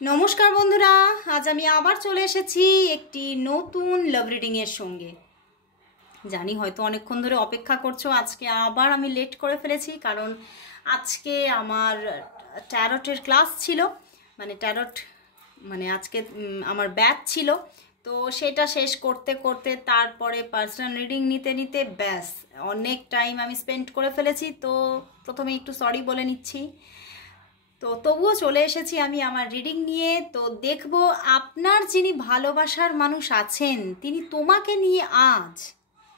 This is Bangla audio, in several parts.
নমস্কার বন্ধুরা, আজ আমি আবার চলে এসেছি একটি নতুন লাভ রিডিং এর সঙ্গে। জানি হয়তো অনেকক্ষণ ধরে অপেক্ষা করছো, আজকে আবার আমি লেট করে ফেলেছি কারণ আজকে আমার ট্যারটের ক্লাস ছিল, মানে ট্যারট মানে আজকে আমার ব্যাচ ছিল। তো সেটা শেষ করতে করতে তারপরে পার্সোনাল রিডিং নিতে নিতে ব্যাস অনেক টাইম আমি স্পেন্ড করে ফেলেছি। তো প্রথমে একটু সরি বলে নিচ্ছি। তো তবুও চলে এসেছি আমি আমার রিডিং নিয়ে। তো দেখব আপনার যিনি ভালোবাসার মানুষ আছেন তিনি তোমাকে নিয়ে আজ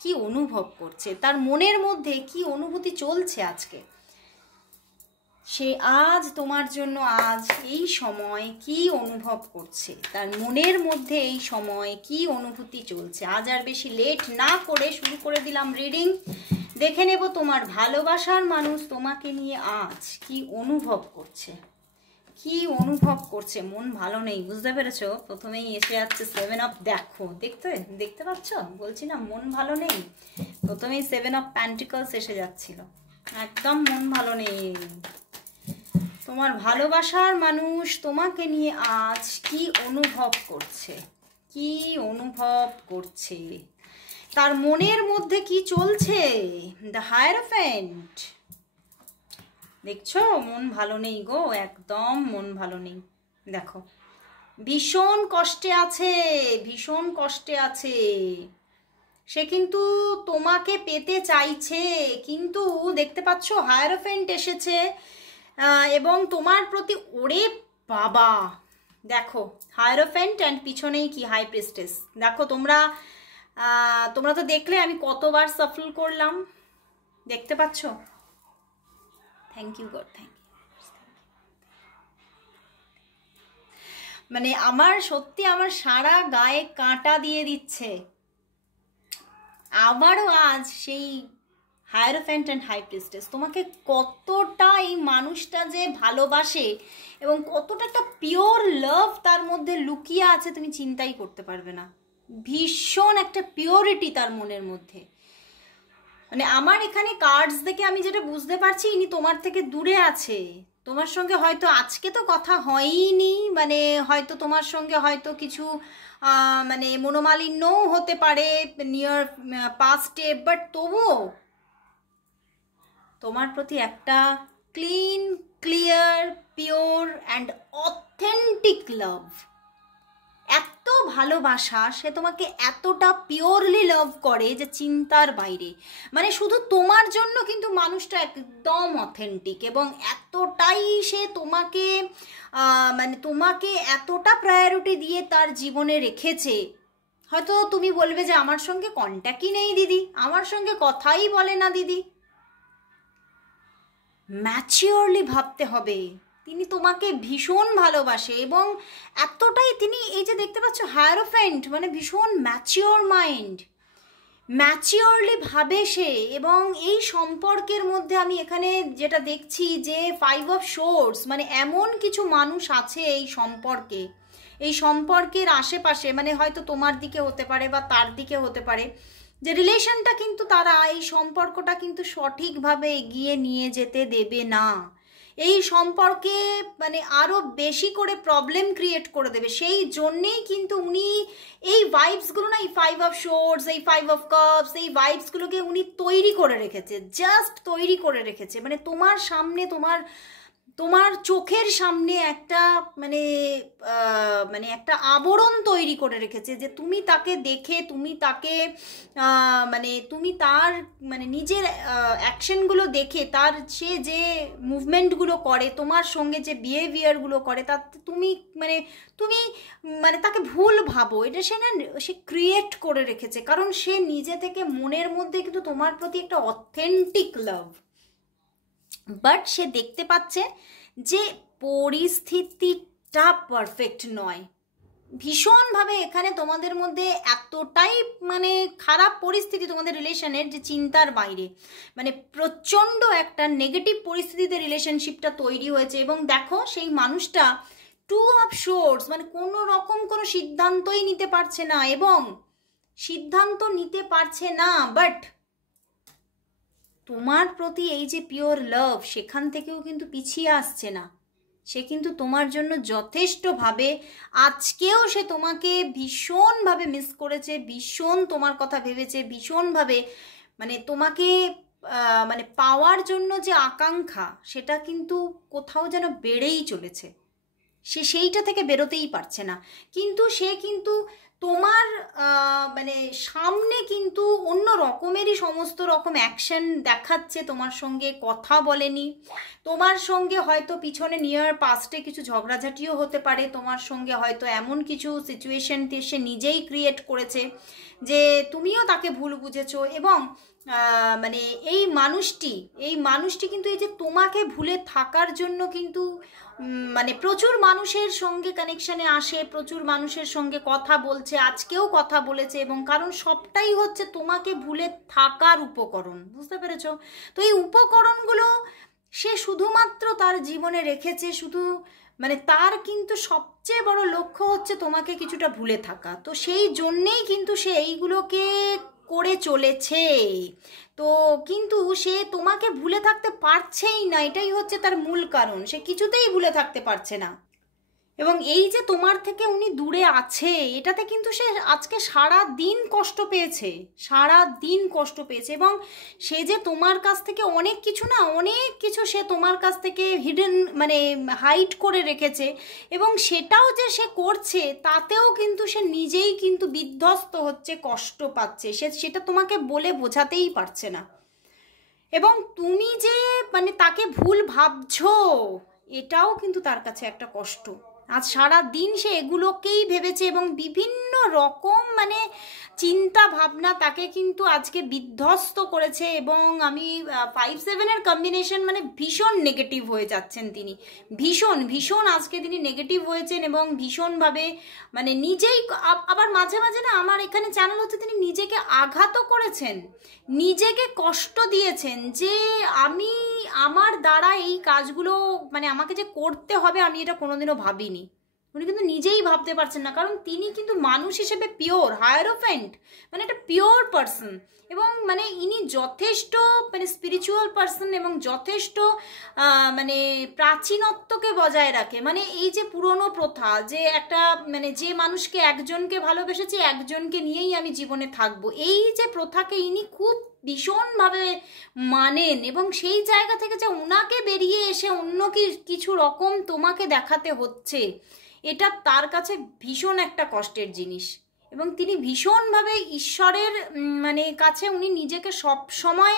কি অনুভব করছে, তার মনের মধ্যে কি অনুভূতি চলছে আজকে। সে আজ তোমার জন্য আজ এই সময় কি অনুভব করছে, তার মনের মধ্যে এই সময় কি অনুভূতি চলছে। আজ আর বেশি লেট না করে শুরু করে দিলাম রিডিং। দেখে নেব তোমার ভালোবাসার মানুষ তোমাকে নিয়ে আজ কি অনুভব করছে, কি অনুভব করছে। মন ভালো নেই, বুঝতে পেরেছো? প্রথমেই এসে যাচ্ছে 7 অফ। দেখো, দেখতে পাচ্ছ, বলছি না মন ভালো নেই। প্রথমেই 7 অফ প্যান্টিকলস এসে যাচ্ছিল, একদম মন ভালো নেই। তোমার ভালোবাসার মানুষ তোমাকে নিয়ে আজ কি অনুভব করছে, কি অনুভব করছে, তার মনের মধ্যে কি চলছে। দ্য হায়ারফ্যান্ট, দেখছো মন ভালো নেই গো, একদম মন ভালো নেই। দেখো ভীষণ কষ্টে আছে, ভীষণ কষ্টে আছে। সে কিন্তু তোমাকে পেতে চাইছে, কিন্তু দেখতে পাচ্ছ হায়ারফ্যান্ট এসেছে এবং তোমার প্রতি, ওরে বাবা দেখো হায়ারফ্যান্ট অ্যান্ড পিছনেই কি হাই প্রিস্টেস। দেখো তোমরা তো দেখলে আমি কতবার সাফল করলাম, দেখতে পাচ্ছ। Thank you God, thank you. মানে আমার সত্যি আমার সারা গায়ে কাঁটা দিয়ে দিচ্ছে। আবারও আজ সেই হায়ারফ্যান্ট অ্যান্ড হাই প্রিস্টেস তোমাকে কতটা এই মানুষটা যে ভালোবাসে এবং কতটা একটা পিওর লাভ তার মধ্যে লুকিয়ে আছে তুমি চিন্তাই করতে পারবে না। ভীষণ একটা পিওরিটি তার মনের মধ্যে। মানে আমার এখানে কার্ডস দেখে আমি যেটা বুঝতে পারছি ইনি তোমার থেকে দূরে আছে। তোমার সঙ্গে হয়তো আজকে তো কথা হয়নি, মানে হয়তো তোমার সঙ্গে হয়তো কিছু মানে মনোমালিন্যও হতে পারে নিয়ার পাস্টে, বাট তবুও তোমার প্রতি একটা clean, clear, pure and authentic love, এত ভালোবাসা। সে তোমাকে এতটা পিওরলি লাভ করে যে চিন্তার বাইরে। মানে শুধু তোমার জন্য কিন্তু মানুষটা একদম অথেন্টিক এবং এতটাই সে তোমাকে মানে তোমাকে এতটা প্রায়োরিটি দিয়ে তার জীবনে রেখেছে। হয়তো তুমি বলবে যে আমার সঙ্গে কন্ট্যাক্টই নেই দিদি, আমার সঙ্গে কথাই বলে না দিদি। ম্যাচিওরলি ভাবতে হবে, তিনি তোমাকে ভীষণ ভালোবাসে এবং এতটাই তিনি, এই যে দেখতে পাচ্ছ হায়ারফ্যান্ট মানে ভীষণ ম্যাচিওর মাইন্ড, ম্যাচিওরলি ভাবে সে। এবং এই সম্পর্কের মধ্যে আমি এখানে যেটা দেখছি যে 5 অফ সোর্স, মানে এমন কিছু মানুষ আছে এই সম্পর্কে, এই সম্পর্কের আশেপাশে, মানে হয়তো তোমার দিকে হতে পারে বা তার দিকে হতে পারে, যে রিলেশনটা কিন্তু তারা, এই সম্পর্কটা কিন্তু সঠিকভাবে এগিয়ে নিয়ে যেতে দেবে না। এই সম্পর্কে মানে আরও বেশি করে প্রবলেম ক্রিয়েট করে দেবে। সেই জন্যেই কিন্তু উনি এই ভাইবসগুলো না, এই 5 অফ সোর্স, এই 5 অফ কাপস, এই ভাইবসগুলোকে উনি তৈরি করে রেখেছে, জাস্ট তৈরি করে রেখেছে। মানে তোমার সামনে, তোমার চোখের সামনে একটা মানে মানে একটা আবরণ তৈরি করে রেখেছে যে তুমি তাকে দেখে, তুমি তাকে মানে তুমি তার মানে নিজের অ্যাকশনগুলো দেখে, তার সে যে মুভমেন্টগুলো করে, তোমার সঙ্গে যে বিহেভিয়ারগুলো করে, তাতে তুমি মানে তাকে ভুল ভাবো। এটা সে ক্রিয়েট করে রেখেছে, কারণ সে নিজে থেকে মনের মধ্যে কিন্তু তোমার প্রতি একটা অথেন্টিক লাভ। বাট সে দেখতে পাচ্ছে যে পরিস্থিতিটা পারফেক্ট নয়, ভীষণভাবে এখানে তোমাদের মধ্যে এতটাই মানে খারাপ পরিস্থিতি তোমাদের রিলেশনের, যে চিন্তার বাইরে। মানে প্রচণ্ড একটা নেগেটিভ পরিস্থিতিতে রিলেশনশিপটা তৈরি হয়েছে। এবং দেখো সেই মানুষটা 2 অফ সোর্স, মানে কোনো রকম কোনো সিদ্ধান্তই নিতে পারছে না, এবং সিদ্ধান্ত নিতে পারছে না, বাট তোমার প্রতি এই যে পিওর লাভ, সেখান থেকেও কিন্তু পিছিয়ে আসছে না। সে কিন্তু তোমার জন্য যথেষ্টভাবে, আজকেও সে তোমাকে ভীষণভাবে মিস করেছে, ভীষণ তোমার কথা ভেবেছে, ভীষণভাবে মানে তোমাকে মানে পাওয়ার জন্য যে আকাঙ্ক্ষা সেটা কিন্তু কোথাও যেন বেড়েই চলেছে। সে সেইটা থেকে বেরোতেই পারছে না। কিন্তু সে কিন্তু তোমার মানে সামনে কিন্তু অন্য রকমেরই সমস্ত রকম অ্যাকশন দেখাচ্ছে, তোমার সঙ্গে কথা বলেনি, তোমার সঙ্গে হয়তো পিছনে নিয়ার পাস্টে কিছু ঝগড়াঝাটিও হতে পারে, তোমার সঙ্গে হয়তো এমন কিছু সিচুয়েশন সে নিজেই ক্রিয়েট করেছে যে তুমিও তাকে ভুল বুঝেছো। এবং মানে এই মানুষটি কিন্তু এই যে তোমাকে ভুলে থাকার জন্য কিন্তু মানে প্রচুর মানুষের সঙ্গে কানেকশানে আসে, প্রচুর মানুষের সঙ্গে কথা বলছে, আজকেও কথা বলেছে, এবং কারণ সবটাই হচ্ছে তোমাকে ভুলে থাকার উপকরণ, বুঝতে পেরেছো? তো এই উপকরণগুলো সে শুধুমাত্র তার জীবনে রেখেছে, শুধু মানে তার কিন্তু সবচেয়ে বড় লক্ষ্য হচ্ছে তোমাকে কিছুটা ভুলে থাকা। তো সেই জন্যেই কিন্তু সে এইগুলোকে করে চলেছে। তো কিন্তু সে তোমাকে ভুলে থাকতে পারছেই না, এটাই হচ্ছে তার মূল কারণ। সে কিছুতেই ভুলে থাকতে পারছে না। এবং এই যে তোমার থেকে উনি দূরে আছে, এটাতে কিন্তু সে আজকে সারা দিন কষ্ট পেয়েছে, সারা দিন কষ্ট পেয়েছে। এবং সে যে তোমার কাছ থেকে অনেক কিছু না, অনেক কিছু সে তোমার কাছ থেকে হিডেন মানে হাইড করে রেখেছে, এবং সেটাও যে সে করছে তাতেও কিন্তু সে নিজেই কিন্তু বিধ্বস্ত হচ্ছে, কষ্ট পাচ্ছে, সেটা তোমাকে বলে বোঝাতেই পারছে না। এবং তুমি যে মানে তাকে ভুল ভাবছো, এটাও কিন্তু তার কাছে একটা কষ্ট। আজ সারা দিন সে এগুলোকেই ভেবেছে, এবং বিভিন্ন রকম মানে চিন্তা ভাবনা তাকে কিন্তু আজকে বিধ্বস্ত করেছে। এবং আমি 5-7-এর কম্বিনেশন মানে ভীষণ নেগেটিভ হয়ে যাচ্ছেন তিনি, ভীষণ ভীষণ আজকে তিনি নেগেটিভ হয়েছেন, এবং ভীষণভাবে মানে নিজেই আবার মাঝে মাঝে না আমার এখানে চ্যানেল হচ্ছে তিনি নিজেকে আঘাতও করেছেন, নিজেকে কষ্ট দিয়েছেন যে আমি আমার দ্বারা এই কাজগুলো মানে আমাকে যে করতে হবে আমি এটা কোনোদিনও ভাবিনি। উনি কিন্তু নিজেই ভাবতে পারছেন না, কারণ তিনি কিন্তু মানুষ হিসেবে পিওর হায়ারোফেন্ট, মানে একটা পিওর পার্সন, এবং মানে ইনি যথেষ্ট মানে স্পিরিচুয়াল পার্সন, এবং যথেষ্ট মানে প্রাচীনত্বকে বজায় রাখে। মানে এই যে পুরনো প্রথা যে একটা মানে যে মানুষকে একজনকে ভালোবেসেছি একজনকে নিয়েই আমি জীবনে থাকবো, এই যে প্রথাকে ইনি খুব ভীষণভাবে মানেন। এবং সেই জায়গা থেকে যে ওনাকে বেরিয়ে এসে অন্য কিছু রকম তোমাকে দেখাতে হচ্ছে, এটা তার কাছে ভীষণ একটা কষ্টের জিনিস। এবং তিনি ভীষণভাবে ঈশ্বরের মানে কাছে উনি নিজেকে সব সময়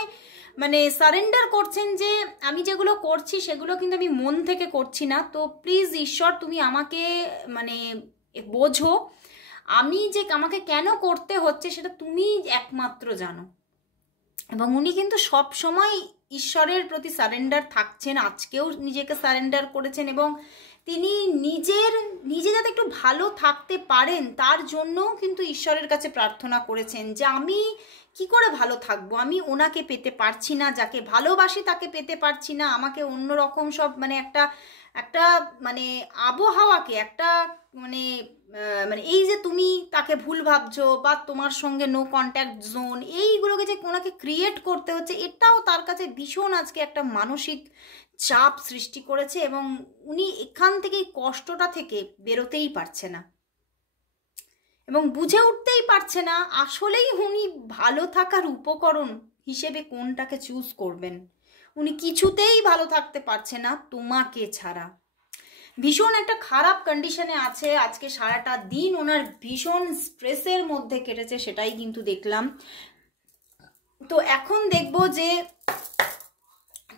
মানে সারেন্ডার করছেন যে আমি যেগুলো করছি সেগুলো কিন্তু আমি মন থেকে করছি না, তো প্লিজ ঈশ্বর তুমি আমাকে মানে বোঝো, আমি যে আমাকে কেন করতে হচ্ছে সেটা তুমি একমাত্র জানো। এবং উনি কিন্তু সব সময় ঈশ্বরের প্রতি সারেন্ডার থাকছেন, আজকেও নিজেকে সারেন্ডার করেছেন, এবং তিনি নিজে যাতে একটু ভালো থাকতে পারেন তার জন্যও কিন্তু ঈশ্বরের কাছে প্রার্থনা করেছেন যে আমি কি করে ভালো থাকবো, আমি ওনাকে পেতে পারছি না, যাকে ভালোবাসি তাকে পেতে পারছি না, আমাকে অন্যরকম সব মানে একটা একটা মানে আবহাওয়াকে একটা মানে মানে এই যে তুমি তাকে ভুল ভাবছো বা তোমার সঙ্গে নো কন্ট্যাক্ট জোন, এইগুলোকে যে ওনাকে ক্রিয়েট করতে হচ্ছে, এটাও তার কাছে ভীষণ আজকে একটা মানসিক চাপ সৃষ্টি করেছে। এবং উনি এখান থেকে কষ্টটা থেকে বেরোতেই পারছে না, এবং বুঝে উঠতেই পারছে না আসলেই উনি ভালো থাকার উপকরণ হিসেবে কোনটাকে চুজ করবেন। উনি কিছুতেই ভালো থাকতে পারছে না তোমাকে ছাড়া, ভীষণ একটা খারাপ কন্ডিশনে আছে। আজকে সারাটা দিন ওনার ভীষণ স্ট্রেসের মধ্যে কেটেছে, সেটাই কিন্তু দেখলাম। তো এখন দেখব যে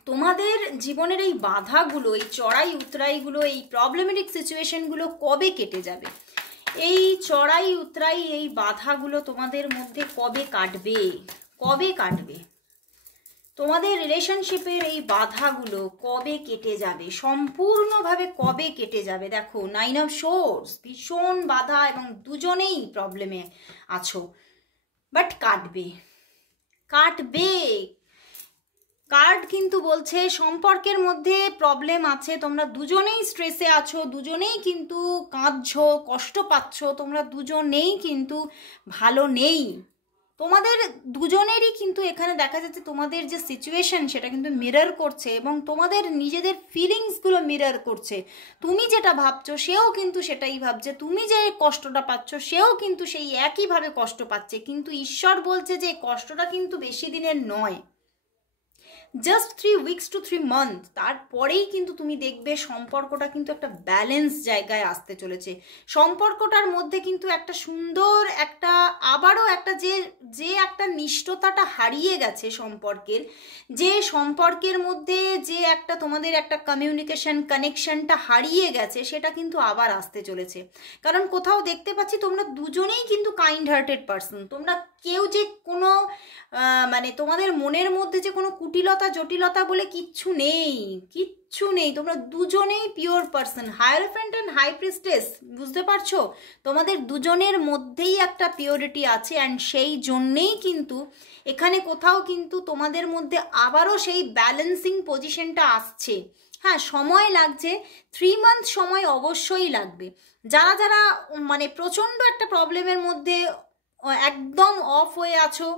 তোমাদের জীবনের এই বাধাগুলো, এই চড়াই উতরাইগুলো, এই প্রবলেমেটিক সিচুয়েশনগুলো কবে কেটে যাবে, এই চড়াই উতরাই এই বাধাগুলো তোমাদের মধ্যে কবে কাটবে, কবে কাটবে, তোমাদের রিলেশনশিপের এই বাধাগুলো কবে কেটে যাবে, সম্পূর্ণভাবে কবে কেটে যাবে। দেখো 9 অফ সোর্স, ভীষণ বাধা, এবং দুজনেই প্রবলেমে আছো, বাট কাটবে, কাটবে। কার্ড কিন্তু বলছে সম্পর্কের মধ্যে প্রবলেম আছে, তোমরা দুজনেই স্ট্রেসে আছো, দুজনেই কিন্তু কাঁদছো, কষ্ট পাচ্ছ, তোমরা দুজনেই কিন্তু ভালো নেই, তোমাদের দুজনেরই কিন্তু এখানে দেখা যাচ্ছে তোমাদের যে সিচুয়েশন সেটা কিন্তু মিরর করছে এবং তোমাদের নিজেদের ফিলিংসগুলো মিরর করছে। তুমি যেটা ভাবছো সেও কিন্তু সেটাই ভাবছে, তুমি যে কষ্টটা পাচ্ছ সেও কিন্তু সেই একইভাবে কষ্ট পাচ্ছে, কিন্তু ঈশ্বর বলছে যে কষ্টটা কিন্তু বেশি দিনের নয়, জাস্ট 3 উইকস টু 3 মান্থ, তারপরেই কিন্তু তুমি দেখবে সম্পর্কটা কিন্তু একটা ব্যালেন্স জায়গায় আসতে চলেছে। সম্পর্কটার মধ্যে কিন্তু একটা সুন্দর একটা আবারও একটা যে যে একটা নিষ্ঠতাটা হারিয়ে গেছে সম্পর্কের, যে সম্পর্কের মধ্যে যে একটা তোমাদের একটা কমিউনিকেশন কানেকশনটা হারিয়ে গেছে সেটা কিন্তু আবার আসতে চলেছে। কারণ কোথাও দেখতে পাচ্ছি তোমরা দুজনেই কিন্তু কাইন্ড হার্টেড পারসন, তোমরা কেউ যে কোনো মানে তোমাদের মনের মধ্যে যে কোনো কুটিলতা জটিলতা বলে কিচ্ছু নেই, কিচ্ছু নেই, তোমরা দুজনেই pure person. Hierophant and high priestess, বুঝতে পারছো? তোমাদের দুজনের মধ্যেই একটা পিওরিটি আছে, অ্যান্ড সেই জন্যেই কিন্তু এখানে কোথাও কিন্তু তোমাদের মধ্যে আবারও সেই ব্যালেন্সিং পজিশনটা আসছে। হ্যাঁ, সময় লাগছে, 3 মান্থ সময় অবশ্যই লাগবে। যারা যারা মানে প্রচণ্ড একটা প্রবলেমের মধ্যে একদম অফ হয়ে আছো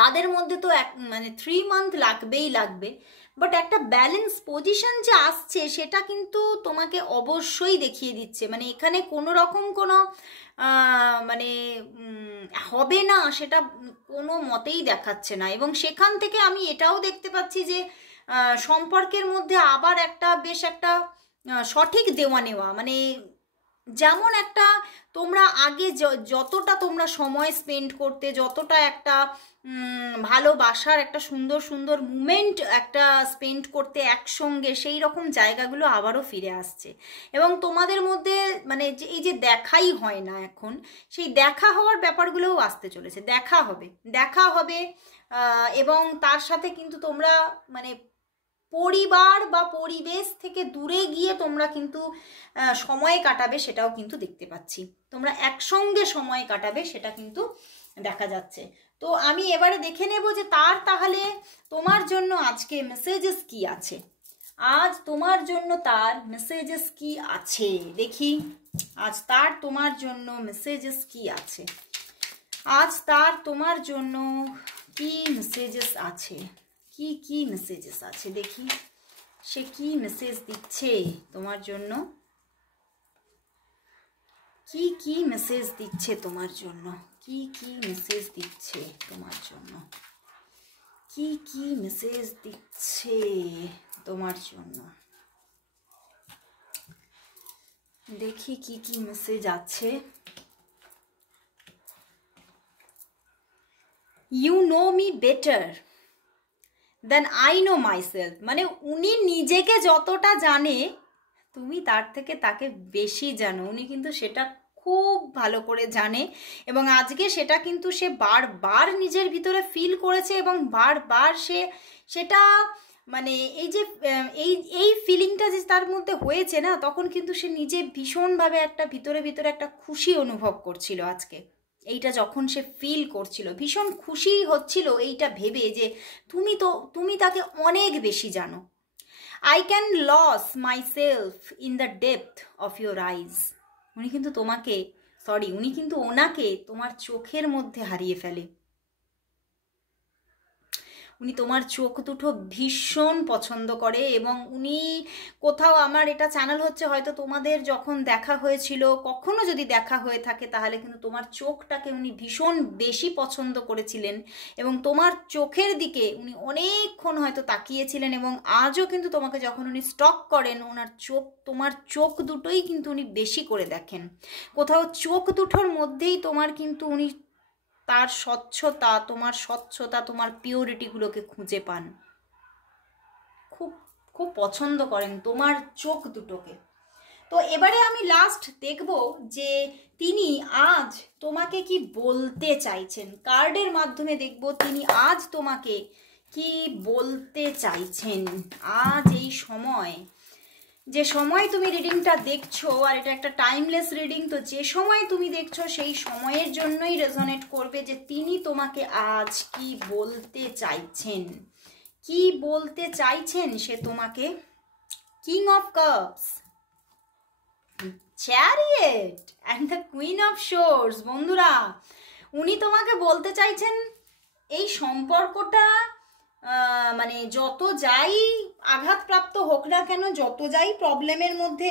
তাদের মধ্যে তো মানে 3 মান্থ লাগবেই লাগবে, বাট একটা ব্যালেন্স পজিশন যে আসছে সেটা কিন্তু তোমাকে অবশ্যই দেখিয়ে দিচ্ছে। মানে এখানে কোনো রকম কোনো মানে হবে না সেটা কোনো মতেই দেখাচ্ছে না। এবং সেখান থেকে আমি এটাও দেখতে পাচ্ছি যে সম্পর্কের মধ্যে আবার একটা বেশ একটা সঠিক দেওয়া নেওয়া, মানে যেমন একটা তোমরা আগে যতটা তোমরা সময় স্পেন্ড করতে, যতটা একটা ভালোবাসার একটা সুন্দর সুন্দর মুমেন্ট একটা স্পেন্ড করতে একসঙ্গে, সেই রকম জায়গাগুলো আবারও ফিরে আসছে। এবং তোমাদের মধ্যে মানে এই যে দেখাই হয় না এখন, সেই দেখা হওয়ার ব্যাপারগুলোও আসতে চলেছে। দেখা হবে, দেখা হবে, এবং তার সাথে কিন্তু তোমরা মানে পরিবার বা পরিবেশ থেকে দূরে গিয়ে তোমরা কিন্তু সময় কাটাবে, সেটাও কিন্তু দেখতে পাচ্ছি। তোমরা একসঙ্গে সময় কাটাবে সেটা কিন্তু দেখা যাচ্ছে। তো আমি এবারে দেখে নেব যে তাহলে তোমার জন্য আজকে মেসেজেস কি আছে, আজ তোমার জন্য তার মেসেজেস কি আছে দেখি। আজ তার তোমার জন্য মেসেজেস কি আছে, আজ তার তোমার জন্য কি মেসেজেস আছে, কি কি মেসেজেস আছে দেখি, সে কি মেসেজ দিচ্ছে তোমার জন্য, কি কি মেসেজ দিচ্ছে তোমার জন্য, কি কি মেসেজ দিচ্ছে তোমার জন্য, কি কি মেসেজ দিচ্ছে তোমার জন্য, দেখি কি কি মেসেজ আছে। You know me better than I know myself, মানে উনি নিজেকে যতটা জানে তুমি তার থেকে তাকে বেশি জানো, উনি কিন্তু সেটা খুব ভালো করে জানে। এবং আজকে সেটা কিন্তু সে বারবার নিজের ভিতরে ফিল করেছে এবং বারবার সেটা মানে এই যে এই ফিলিংটা যে তার মধ্যে হয়েছে না, তখন কিন্তু সে নিজে ভীষণভাবে একটা ভিতরে ভিতরে একটা খুশি অনুভব করছিল আজকে। এইটা যখন সে ফিল করছিল ভীষণ খুশি হচ্ছিল এইটা ভেবে যে তুমি তাকে অনেক বেশি জানো। I can lose myself in the depth of your eyes. উনি কিন্তু উনি কিন্তু ওনাকে তোমার চোখের মধ্যে হারিয়ে ফেলে। উনি তোমার চোখ দুটো ভীষণ পছন্দ করে এবং উনি কোথাও, আমার এটা চ্যানেল হচ্ছে হয়তো তোমাদের যখন দেখা হয়েছিল, কখনো যদি দেখা হয়ে থাকে তাহলে কিন্তু তোমার চোখটাকে উনি ভীষণ বেশি পছন্দ করেছিলেন এবং তোমার চোখের দিকে উনি অনেকক্ষণ হয়তো তাকিয়েছিলেন। এবং আজও কিন্তু তোমাকে যখন উনি স্টক করেন, তোমার চোখ দুটোই কিন্তু উনি বেশি করে দেখেন। কোথাও চোখ দুটোর মধ্যেই তোমার কিন্তু উনি তার স্বচ্ছতা, তোমার পিওরিটিগুলোকে খুঁজে পান, খুব খুব পছন্দ করেন তোমার চোখ দুটোকে। তো এবারে আমি লাস্ট দেখব যে তিনি আজ তোমাকে কি বলতে চাইছেন, কার্ডের মাধ্যমে দেখব তিনি আজ তোমাকে কি বলতে চাইছেন। আজ এই যে সময় তুমি রিডিংটা দেখছো, আর এটা একটা টাইমলেস রিডিং, তো যে সময় তুমি দেখছো সেই সময়ের জন্যই রেজোনেট করবে যে তিনি তোমাকে আজ কি বলতে চাইছেন, কি বলতে চাইছেন সে তোমাকে। King of cups, chariot and the queen of swords. বন্ধুরা, উনি তোমাকে বলতে চাইছেন এই সম্পর্কটা মানে যত যাই আঘাতপ্রাপ্ত হোক না কেন, যত যাই প্রবলেমের মধ্যে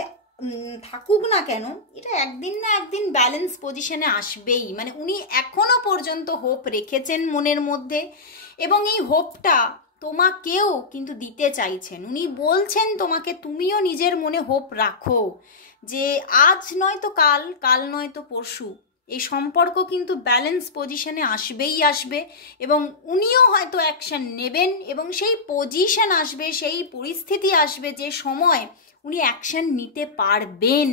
থাকুক না কেন, এটা একদিন না একদিন ব্যালেন্স পজিশনে আসবেই। মানে উনি এখনো পর্যন্ত হোপ রেখেছেন মনের মধ্যে, এবং এই হোপটা তোমাকেও কিন্তু দিতে চাইছেন। উনি বলছেন তোমাকে, তুমিও নিজের মনে হোপ রাখো যে আজ নয়তো কাল, কাল নয়তো পরশু এই সম্পর্ক কিন্তু ব্যালেন্স পজিশনে আসবেই আসবে, এবং উনিও হয়তো অ্যাকশন নেবেন, এবং সেই পজিশন আসবে, সেই পরিস্থিতি আসবে যে সময় উনি অ্যাকশন নিতে পারবেন।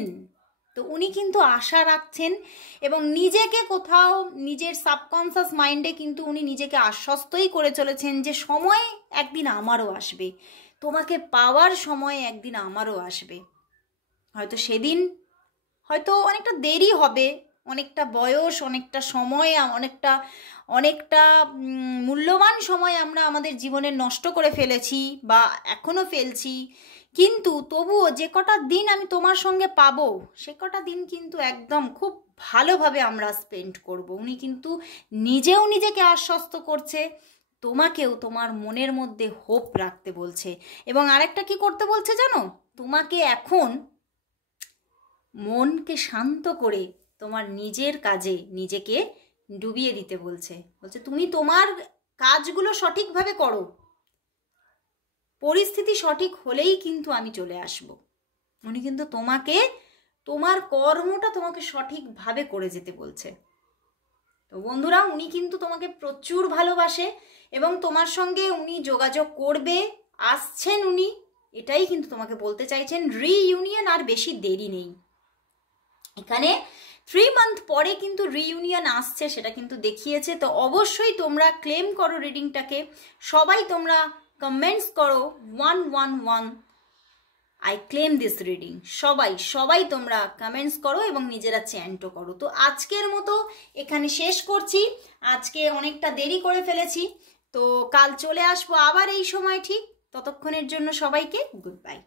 তো উনি কিন্তু আশা রাখছেন, এবং নিজেকে কোথাও নিজের সাবকনসিয়াস মাইন্ডে কিন্তু উনি নিজেকে আশ্বস্তই করে চলেছেন যে সময় একদিন আমারও আসবে, তোমাকে পাওয়ার সময় একদিন আমারও আসবে। হয়তো সেদিন হয়তো অনেকটা দেরি হবে, অনেকটা বয়স, অনেকটা সময়, অনেকটা মূল্যবান সময় আমরা আমাদের জীবনে নষ্ট করে ফেলেছি বা এখনও ফেলছি, কিন্তু তবুও যে কটা দিন আমি তোমার সঙ্গে পাবো সে কটা দিন কিন্তু একদম খুব ভালোভাবে আমরা স্পেন্ড করব। উনি কিন্তু নিজেও নিজেকে আশ্বস্ত করছে, তোমাকেও তোমার মনের মধ্যে হোপ রাখতে বলছে। এবং আরেকটা কি করতে বলছে জানো, তোমাকে এখন মনকে শান্ত করে তোমার নিজের কাজে নিজেকে ডুবিয়ে দিতে বলছে। বলছে তুমি তোমার কাজগুলো সঠিকভাবে করো, পরিস্থিতি সঠিক হলেই কিন্তু আমি চলে আসব। উনি কিন্তু তোমাকে তোমার কর্মটা তোমাকে সঠিকভাবে করে যেতে বলছে। তো বন্ধুরা, উনি কিন্তু তোমাকে প্রচুর ভালোবাসে এবং তোমার সঙ্গে উনি যোগাযোগ করবে, আসছেন উনি, এটাই কিন্তু তোমাকে বলতে চাইছেন। রিইউনিয়ন আর বেশি দেরি নেই, এখানে 3 মান্থ পরে কিন্তু রিইউনিয়ন আসছে, সেটা কিন্তু দেখিয়েছে। তো অবশ্যই তোমরা ক্লেম করো রিডিংটাকে, সবাই তোমরা কমেন্টস করো 111 আই ক্লেম দিস রিডিং, সবাই তোমরা কমেন্টস করো এবং নিজেরা চ্যান্টও করো। তো আজকের মতো এখানে শেষ করছি, আজকে অনেকটা দেরি করে ফেলেছি, তো কাল চলে আসবো আবার এই সময় ঠিক। ততক্ষণের জন্য সবাইকে গুড বাই।